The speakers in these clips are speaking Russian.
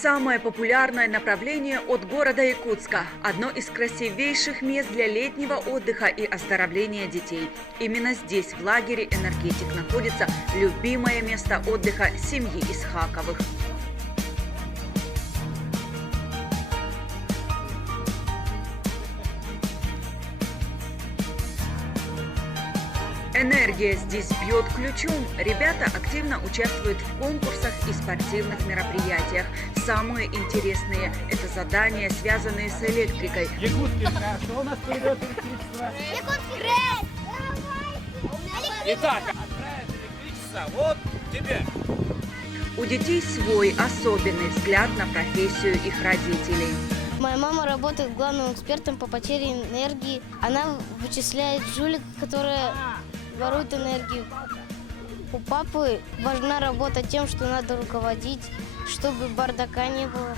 Самое популярное направление от города Якутска – одно из красивейших мест для летнего отдыха и оздоровления детей. Именно здесь, в лагере «Энергетик», находится любимое место отдыха семьи Исхаковых. Энергия здесь бьет ключом. Ребята активно участвуют в конкурсах и спортивных мероприятиях. Самые интересные – это задания, связанные с электрикой. Якутский, что у нас передает электричество? Якутский рэп! Итак, отправить электричество вот тебе. У детей свой особенный взгляд на профессию их родителей. Моя мама работает главным экспертом по потере энергии. Она вычисляет жулик, которые воруют энергию. У папы важна работа тем, что надо руководить, чтобы бардака не было.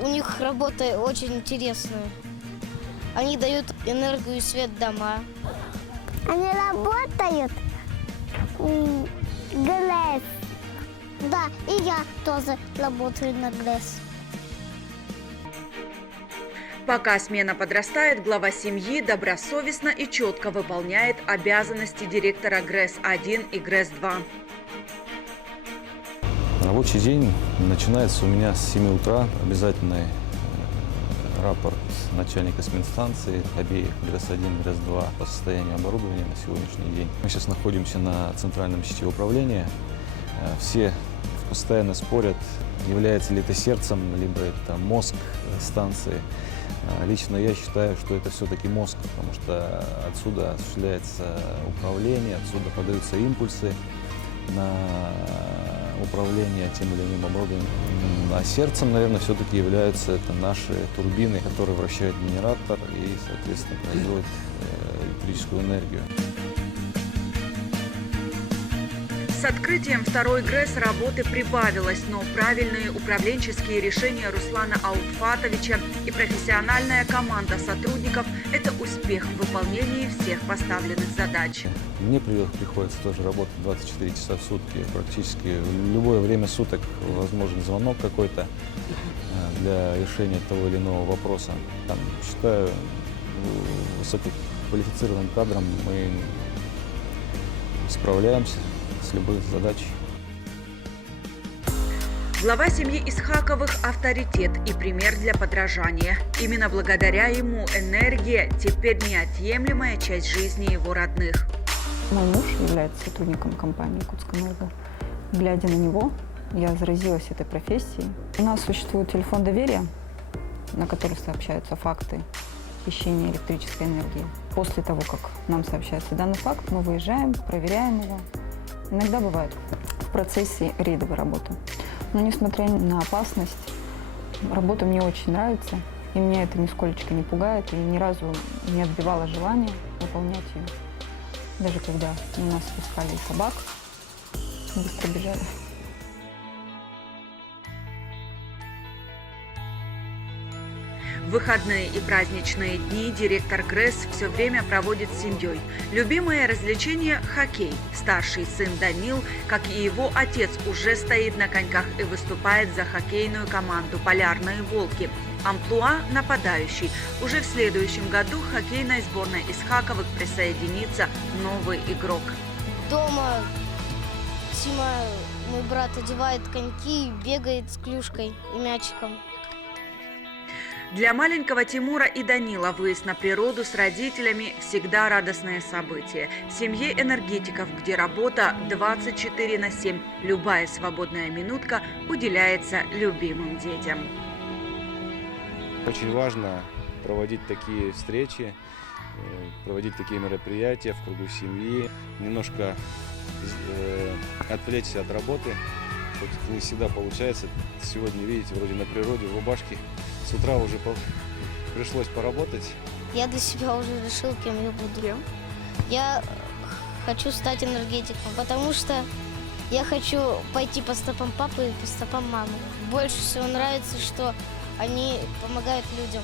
У них работа очень интересная. Они дают энергию и свет в дома. Они работают ГЛС. Да, и я тоже работаю на ГЛС. Пока смена подрастает, глава семьи добросовестно и четко выполняет обязанности директора ГРЭС-1 и ГРЭС-2. Рабочий день начинается у меня с 7 утра. Обязательный рапорт начальника сменстанции обеих ГРЭС-1 и ГРЭС-2 по состоянию оборудования на сегодняшний день. Мы сейчас находимся на центральном щите управления. Все постоянно спорят, является ли это сердцем, либо это мозг станции. Лично я считаю, что это все-таки мозг, потому что отсюда осуществляется управление, отсюда подаются импульсы на управление тем или иным оборудованием. А сердцем, наверное, все-таки являются это наши турбины, которые вращают генератор и, соответственно, производят электрическую энергию. С открытием второй ГРЭС работы прибавилось, но правильные управленческие решения Руслана Аутфатовича и профессиональная команда сотрудников – это успех в выполнении всех поставленных задач. Мне приходится тоже работать 24 часа в сутки, практически в любое время суток возможен звонок какой-то для решения того или иного вопроса. Считаю, высококвалифицированным кадром мы справляемся с любой задачей. Глава семьи Исхаковых – авторитет и пример для подражания. Именно благодаря ему энергия теперь неотъемлемая часть жизни его родных. Мой муж является сотрудником компании «Якутскэнерго». Глядя на него, я заразилась этой профессией. У нас существует телефон доверия, на который сообщаются факты хищения электрической энергии. После того, как нам сообщается данный факт, мы выезжаем, проверяем его. Иногда бывает в процессе рейдовой работы. Но несмотря на опасность, работа мне очень нравится, и меня это нисколечко не пугает, и ни разу не отбивало желание выполнять ее. Даже когда у нас спускали собак, быстро бежали. В выходные и праздничные дни директор ГРЭС все время проводит с семьей. Любимое развлечение – хоккей. Старший сын Данил, как и его отец, уже стоит на коньках и выступает за хоккейную команду «Полярные волки». Амплуа – нападающий. Уже в следующем году к хоккейной сборной Исхаковых присоединится новый игрок. Дома Тима, мой брат, одевает коньки, бегает с клюшкой и мячиком. Для маленького Тимура и Данила выезд на природу с родителями всегда радостное событие. В семье энергетиков, где работа 24/7, любая свободная минутка уделяется любимым детям. Очень важно проводить такие встречи, проводить такие мероприятия в кругу семьи, немножко отвлечься от работы. Хоть не всегда получается. Сегодня, видите, вроде на природе, в рубашке. С утра уже пришлось поработать. Я для себя уже решил, кем я буду. Я хочу стать энергетиком, потому что я хочу пойти по стопам папы и по стопам мамы. Больше всего нравится, что они помогают людям.